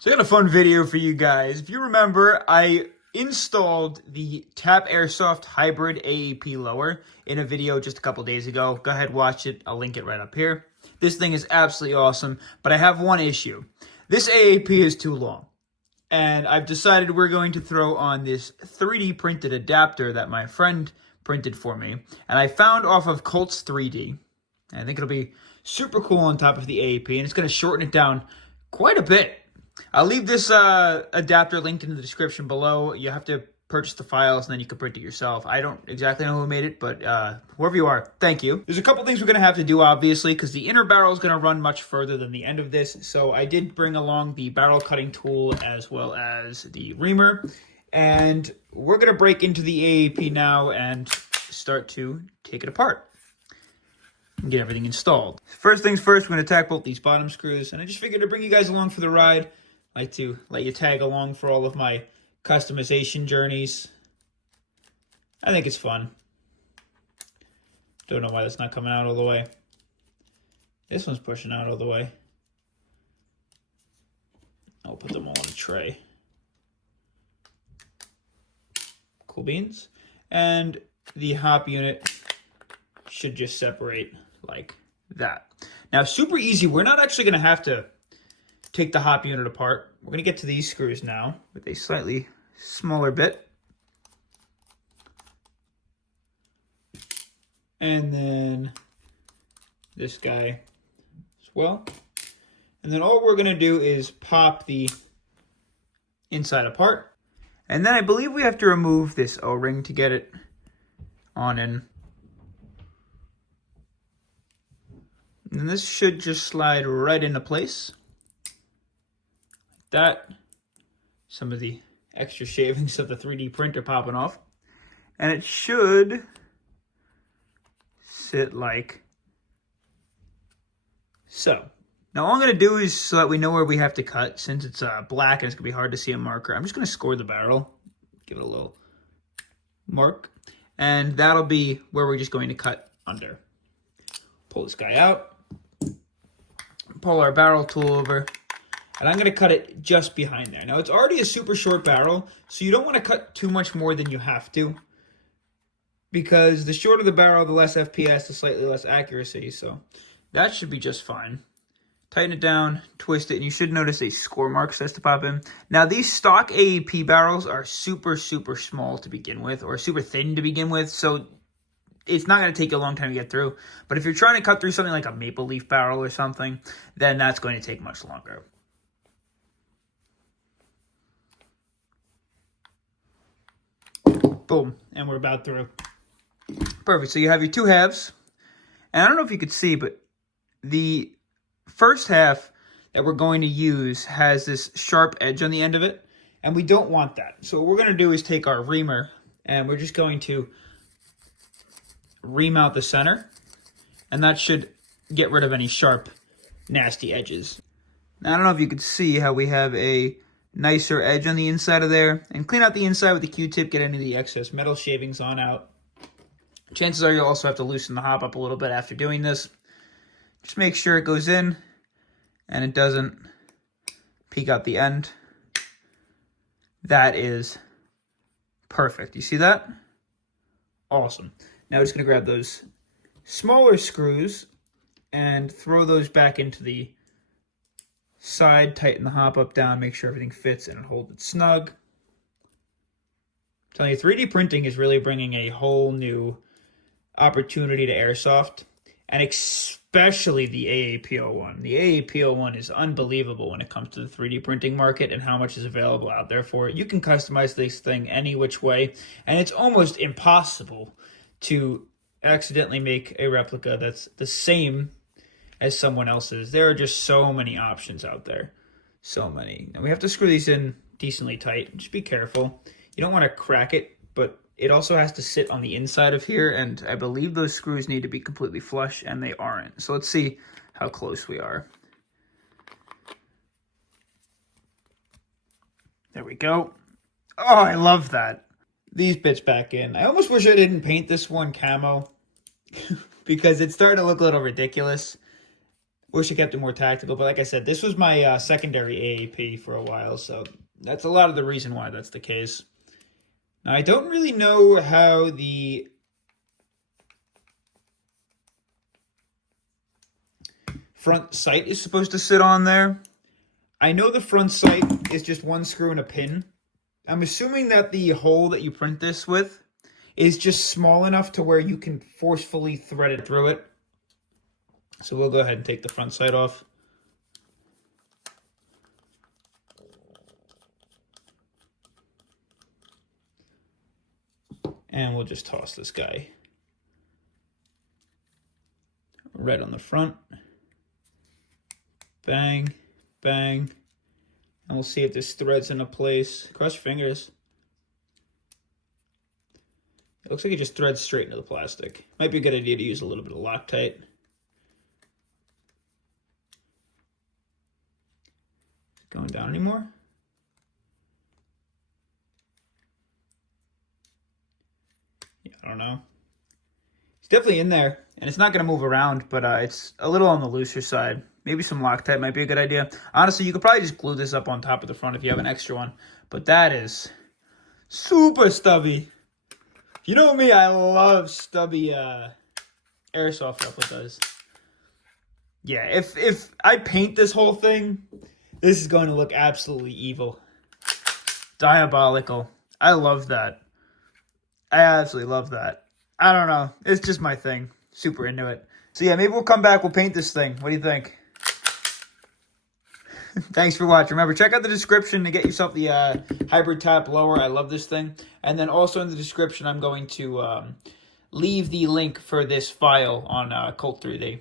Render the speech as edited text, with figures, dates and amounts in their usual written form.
So I got a fun video for you guys. If you remember, I installed the Tap Airsoft Hybrid AAP lower in a video just a couple days ago. Go ahead, watch it. I'll link it right up here. This thing is absolutely awesome, but I have one issue. This AAP is too long. And I've decided we're going to throw on this 3D printed adapter that my friend printed for me. And I found off of Colts 3D. I think it'll be super cool on top of the AAP, and it's going to shorten it down quite a bit. I'll leave this adapter linked in the description below. You have to purchase the files, and then you can print it yourself. I don't exactly know who made it, but whoever you are, thank you. There's a couple things we're going to have to do, obviously, because the inner barrel is going to run much further than the end of this. So I did bring along the barrel cutting tool as well as the reamer. And we're going to break into the AAP now and start to take it apart and get everything installed. First things first, we're going to tack both these bottom screws. And I just figured to bring you guys along for the ride. I like to let you tag along for all of my customization journeys. I think it's fun. Don't know why that's not coming out all the way. This one's pushing out all the way. I'll put them all in a tray. Cool beans. And the hop unit should just separate like that. Now, super easy. We're not actually going to have to take the hop unit apart. We're going to get to these screws now with a slightly smaller bit. And then this guy as well. And then all we're going to do is pop the inside apart. And then I believe we have to remove this O-ring to get it on in. And this should just slide right into place. That, some of the extra shavings of the 3D printer popping off, and it should sit like so. Now all I'm going to do is, so that we know where we have to cut, since it's black and it's going to be hard to see a marker, I'm just going to score the barrel, give it a little mark, and that'll be where we're just going to cut under. Pull this guy out, pull our barrel tool over, and I'm going to cut it just behind there. Now, it's already a super short barrel, so you don't want to cut too much more than you have to, because the shorter the barrel, the less FPS, the slightly less accuracy, so that should be just fine. Tighten it down, twist it, and you should notice a score mark starts to pop in. Now, these stock AAP barrels are super, super small to begin with, or super thin to begin with, so it's not going to take you a long time to get through. But if you're trying to cut through something like a maple leaf barrel or something, then that's going to take much longer. Boom, and we're about through. Perfect, so you have your two halves. And I don't know if you could see, but the first half that we're going to use has this sharp edge on the end of it, and we don't want that. So what we're going to do is take our reamer, and we're just going to ream out the center, and that should get rid of any sharp, nasty edges. Now, I don't know if you could see how we have a nicer edge on the inside of there, and clean out the inside with the Q-tip, get any of the excess metal shavings on out. Chances are you'll also have to loosen the hop up a little bit after doing this. Just make sure it goes in and it doesn't peek out the end. That is perfect. You see that? Awesome. Now we're just going to grab those smaller screws and throw those back into the side, tighten the hop up down, make sure everything fits and hold it snug. I'm telling you, 3D printing is really bringing a whole new opportunity to Airsoft, and especially the AAP01. The AAP01 is unbelievable when it comes to the 3D printing market and how much is available out there for it. You can customize this thing any which way, and it's almost impossible to accidentally make a replica that's the same as someone else's. There are just so many options out there. So many. Now we have to screw these in decently tight. Just be careful. You don't want to crack it, but it also has to sit on the inside of here, and I believe those screws need to be completely flush, and they aren't. So let's see how close we are. There we go. Oh, I love that. These bits back in. I almost wish I didn't paint this one camo because it's starting to look a little ridiculous. Wish I kept it more tactical, but like I said, this was my secondary AAP for a while, so that's a lot of the reason why that's the case. Now, I don't really know how the front sight is supposed to sit on there. I know the front sight is just one screw and a pin. I'm assuming that the hole that you print this with is just small enough to where you can forcefully thread it through it. So we'll go ahead and take the front sight off. And we'll just toss this guy. Red on the front. Bang, bang. And we'll see if this threads into place. Cross your fingers. It looks like it just threads straight into the plastic. Might be a good idea to use a little bit of Loctite. Going down anymore? Yeah, I don't know. It's definitely in there, and it's not going to move around, but it's a little on the looser side. Maybe some Loctite might be a good idea. Honestly, you could probably just glue this up on top of the front if you have an extra one, but that is super stubby. You know me, I love stubby Airsoft replicas. Yeah, if I paint this whole thing, this is going to look absolutely evil. Diabolical. I love that. I absolutely love that. I don't know. It's just my thing. Super into it. So yeah, maybe we'll come back. We'll paint this thing. What do you think? Thanks for watching. Remember, check out the description to get yourself the hybrid tap lower. I love this thing. And then also in the description, I'm going to leave the link for this file on Colt 3D.